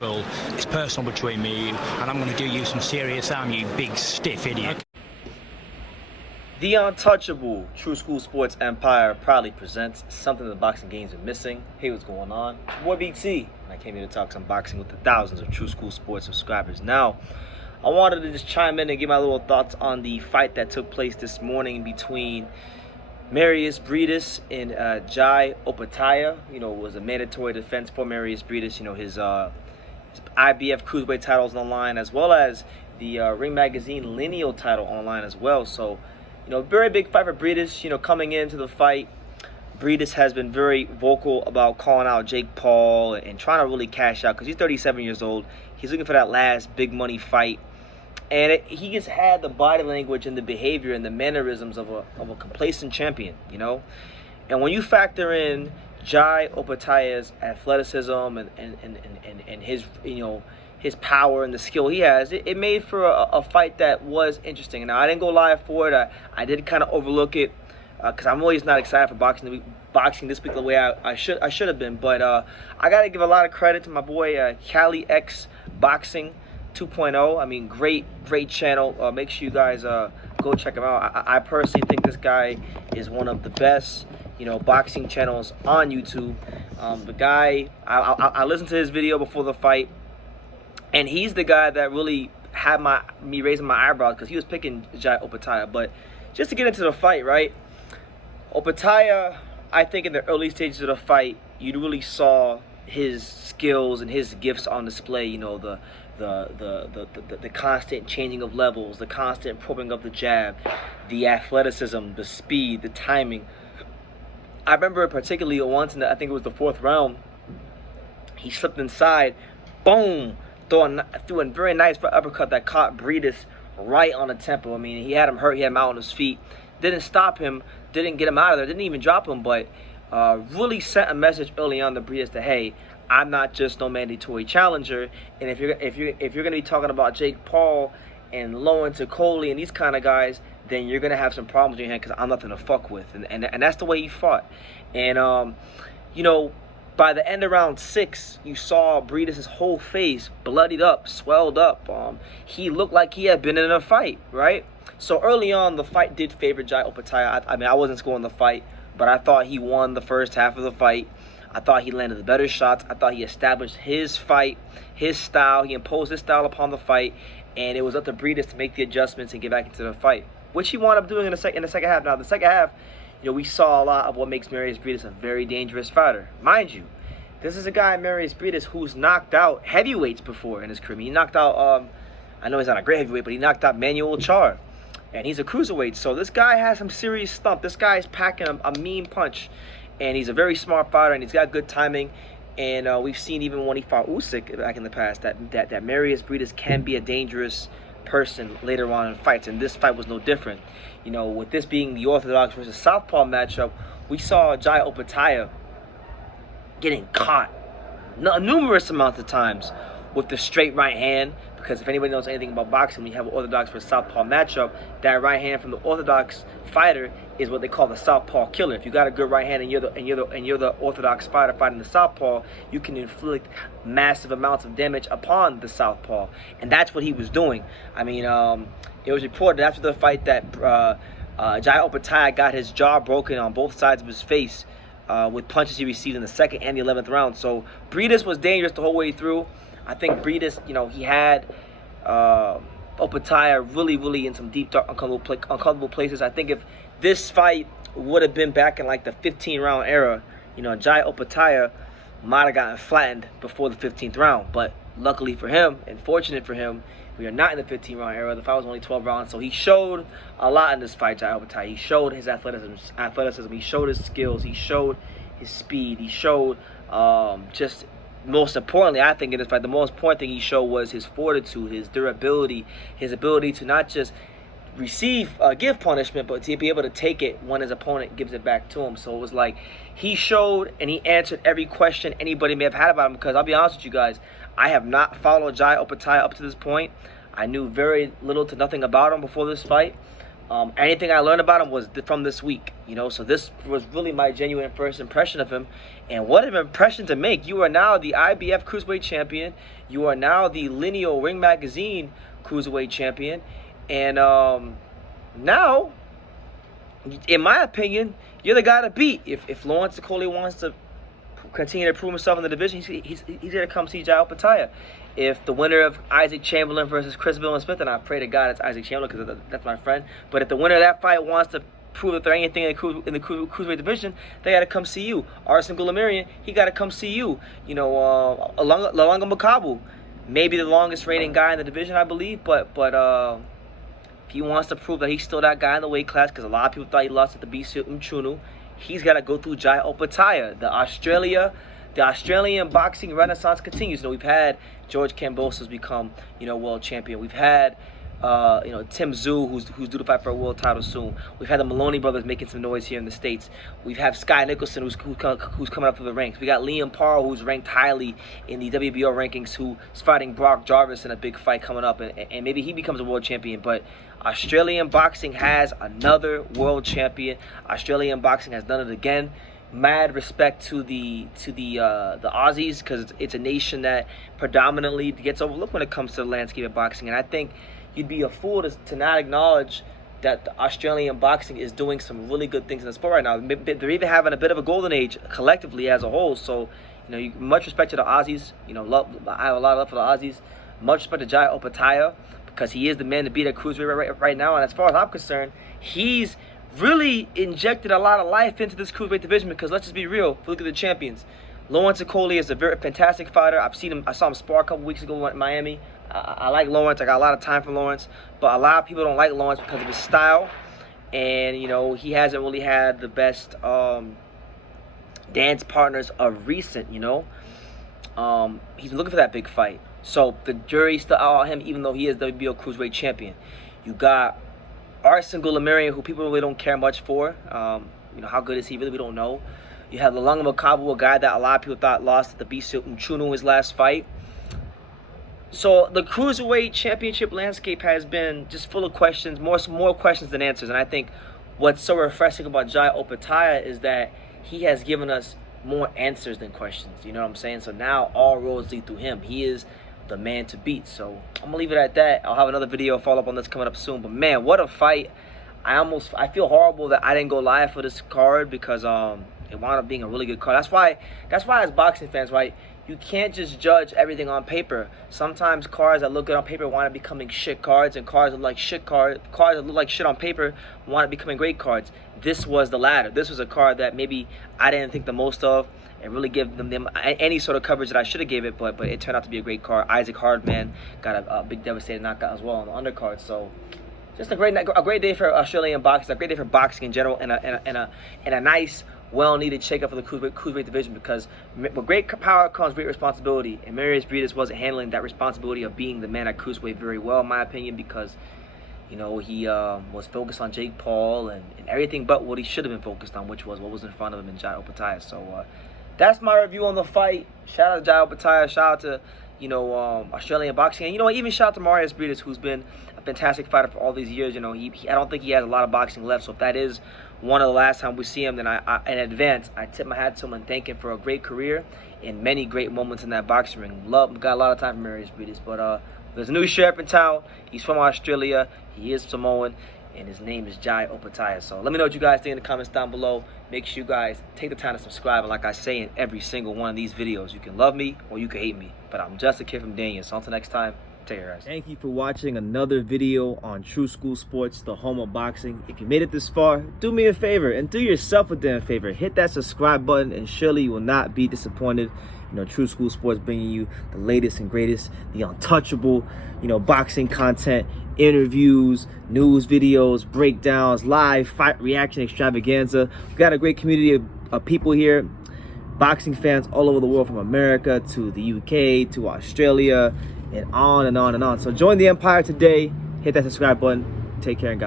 Well, it's personal between me and you, and I'm going to do you some serious harm, you big stiff idiot. The untouchable True School Sports Empire proudly presents something the boxing games are missing. Hey, what's going on? It's your boy BT, and I came here to talk some boxing with the thousands of True School Sports subscribers. Now, I wanted to just chime in and give my little thoughts on the fight that took place this morning between Mairis Briedis and Jai Opetaia. You know, it was a mandatory defense for Mairis Briedis. You know, his IBF Cruiserweight titles online, as well as the Ring Magazine lineal title online as well. So, you know, very big fight for Briedis. You know, coming into the fight, Briedis has been very vocal about calling out Jake Paul and trying to really cash out because he's 37 years old. He's looking for that last big money fight. And he just had the body language and the behavior and the mannerisms of a complacent champion, you know. And when you factor in Jai Opetaia's athleticism and his, you know, his power and the skill he has, it made for a fight that was interesting. Now, I didn't go live for it. I did kind of overlook it because I'm always not excited for boxing this week the way I should have been. But I got to give a lot of credit to my boy Cali X Boxing 2.0. I mean, great channel. Make sure you guys go check him out. I personally think this guy is one of the best, you know, boxing channels on YouTube. The guy, I listened to his video before the fight, and he's the guy that really had me raising my eyebrows because he was picking Jai Opetaia. But just to get into the fight, right? Opetaia, I think in the early stages of the fight, you really saw his skills and his gifts on display. You know, the constant changing of levels, the constant probing of the jab, the athleticism, the speed, the timing. I remember particularly once, I think it was the fourth round, he slipped inside, boom, threw a very nice uppercut that caught Briedis right on the temple. I mean, he had him hurt, he had him out on his feet. Didn't stop him, didn't get him out of there, didn't even drop him, but really sent a message early on to Briedis that, hey, I'm not just no mandatory challenger. And if you're gonna be talking about Jake Paul and Lawrence Coley and these kind of guys, then you're gonna have some problems in your hand because I'm nothing to fuck with. And that's the way he fought. And you know, by the end of round 6, you saw Briedis' whole face bloodied up, swelled up. He looked like he had been in a fight, right? So early on, the fight did favor Jai Opetaia. I mean, I wasn't scoring the fight, but I thought he won the first half of the fight. I thought he landed the better shots. I thought he established his fight, his style. He imposed his style upon the fight, and it was up to Briedis to make the adjustments and get back into the fight, which he wound up doing in the second half. Now, the second half, you know, we saw a lot of what makes Mairis Briedis a very dangerous fighter. Mind you, this is a guy, Mairis Briedis, who's knocked out heavyweights before in his career. He knocked out, I know he's not a great heavyweight, but he knocked out Manuel Char, and he's a cruiserweight. So this guy has some serious stump. This guy's packing a mean punch. And he's a very smart fighter, and he's got good timing. And we've seen even when he fought Usyk back in the past that Mairis Briedis can be a dangerous person later on in fights. And this fight was no different. You know, with this being the Orthodox versus Southpaw matchup, we saw Jai Opetaia getting caught numerous amounts of times with the straight right hand. Because if anybody knows anything about boxing, when you have an Orthodox versus Southpaw matchup, that right hand from the Orthodox fighter is what they call the Southpaw killer. If you got a good right hand and you're the Orthodox fighter fighting the Southpaw, you can inflict massive amounts of damage upon the Southpaw, and that's what he was doing. I mean, it was reported after the fight that Jai Opetaia got his jaw broken on both sides of his face with punches he received in the 2nd and the 11th round. So Briedis was dangerous the whole way through. I think Briedis, you know, he had Opetaia really in some deep, dark, uncomfortable places. I think if this fight would have been back in like the 15-round era, you know, Jai Opetaia might have gotten flattened before the 15th round. But luckily for him, and fortunate for him, we are not in the 15-round era. The fight was only 12 rounds, so he showed a lot in this fight, Jai Opetaia. He showed his athleticism. He showed his skills. He showed his speed. He showed just... Most importantly, I think in this fight, the most important thing he showed was his fortitude, his durability, his ability to not just give punishment, but to be able to take it when his opponent gives it back to him. So it was like he showed and he answered every question anybody may have had about him. Because I'll be honest with you guys, I have not followed Jai Opetaia up to this point. I knew very little to nothing about him before this fight. Anything I learned about him was from this week, you know, so this was really my genuine first impression of him. And what an impression to make. You are now the IBF Cruiserweight champion. You are now the Lineal Ring Magazine Cruiserweight champion. And now, in my opinion, you're the guy to beat. If Lawrence Okolie wants to continue to prove himself in the division, he's going to come see Jai Opetaia. If the winner of Isaac Chamberlain versus Chris Smith, and I pray to God it's Isaac Chamberlain because that's my friend, but if the winner of that fight wants to prove that they're anything in the cruiserweight division, they got to come see you. Arsen Goulamirian, he got to come see you. You know, Lalanga Makabu, maybe the longest reigning guy in the division, I believe, but if he wants to prove that he's still that guy in the weight class, because a lot of people thought he lost at the BC Mchunu, he's got to go through Jai Opetaia. The Australian boxing renaissance continues. You know, we've had George Kambosos become, you know, world champion. We've had, you know, Tim Tszyu, who's due to fight for a world title soon. We've had the Maloney brothers making some noise here in the States. We've had Sky Nicholson, who's coming up through the ranks. We got Liam Parr, who's ranked highly in the WBO rankings, who's fighting Brock Jarvis in a big fight coming up, and maybe he becomes a world champion. But Australian boxing has another world champion. Australian boxing has done it again. Mad respect to the Aussies, because it's a nation that predominantly gets overlooked when it comes to the landscape of boxing. And I think you'd be a fool to not acknowledge that the Australian boxing is doing some really good things in the sport right now. They're even having a bit of a golden age collectively as a whole. So, you know, much respect to the Aussies. You know, I have a lot of love for the Aussies. Much respect to Jai Opetaia, because he is the man to beat at cruiserweight right now. And as far as I'm concerned, he's really injected a lot of life into this cruiserweight division, because let's just be real, if you look at the champions, Lawrence Okolie is a very fantastic fighter. I saw him spar a couple weeks ago in Miami. I like Lawrence. I got a lot of time for Lawrence, but a lot of people don't like Lawrence because of his style, and you know, he hasn't really had the best dance partners of recent. You know, he's looking for that big fight, so the jury's still out on him, even though he is WBO Cruiserweight champion. You got Arsen Goulamirian, who people really don't care much for. You know, how good is he? Really, we don't know. You have Lalanga Makabu, a guy that a lot of people thought lost at the BC Mchunu in his last fight. So the Cruiserweight Championship landscape has been just full of questions, more questions than answers. And I think what's so refreshing about Jai Opetaia is that he has given us more answers than questions. You know what I'm saying? So now all roads lead through him. He is the man to beat. So I'm gonna leave it at that. I'll have another video follow up on this coming up soon. But man, what a fight! I feel horrible that I didn't go live for this card, because it wound up being a really good card. That's why as boxing fans, right, you can't just judge everything on paper. Sometimes cards that look good on paper wind up becoming shit cards, and cards that look like shit cards that look like shit on paper wind up becoming great cards. This was the latter. This was a card that maybe I didn't think the most of, and really give them any sort of coverage that I should have gave it, but it turned out to be a great card. Isaac Hardman got a big devastating knockout as well on the undercard. So just a great day for Australian boxing, a great day for boxing in general, and a nice, well-needed shake-up for the cruiserweight division, because with great power comes great responsibility, and Mairis Briedis wasn't handling that responsibility of being the man at cruiserweight very well, in my opinion, because, you know, he was focused on Jake Paul and everything but what he should have been focused on, which was what was in front of him in Jai Opetaia. So that's my review on the fight. Shout out to Jai Opetaia. Shout out to, you know, Australian boxing, and you know, even shout out to Mairis Briedis, who's been a fantastic fighter for all these years. You know, I don't think he has a lot of boxing left, so if that is one of the last time we see him, then in advance, I tip my hat to him and thank him for a great career and many great moments in that boxing ring. Got a lot of time for Mairis Briedis. But there's a new sheriff in town. He's from Australia. He is Samoan, and his name is Jai Opetaia. So let me know what you guys think in the comments down below. Make sure you guys take the time to subscribe. And like I say in every single one of these videos, you can love me or you can hate me, but I'm just a kid from Daniel. So until next time, take care, guys. Thank you for watching another video on True School Sports, the home of boxing. If you made it this far, do me a favor and do yourself a damn favor. Hit that subscribe button, and surely you will not be disappointed. You know, True School Sports bringing you the latest and greatest, the untouchable, you know, boxing content, interviews, news videos, breakdowns, live fight reaction extravaganza. We've got a great community of people here, boxing fans all over the world, from America to the UK to Australia, and on and on and on. So join the empire today. Hit that subscribe button. Take care and God.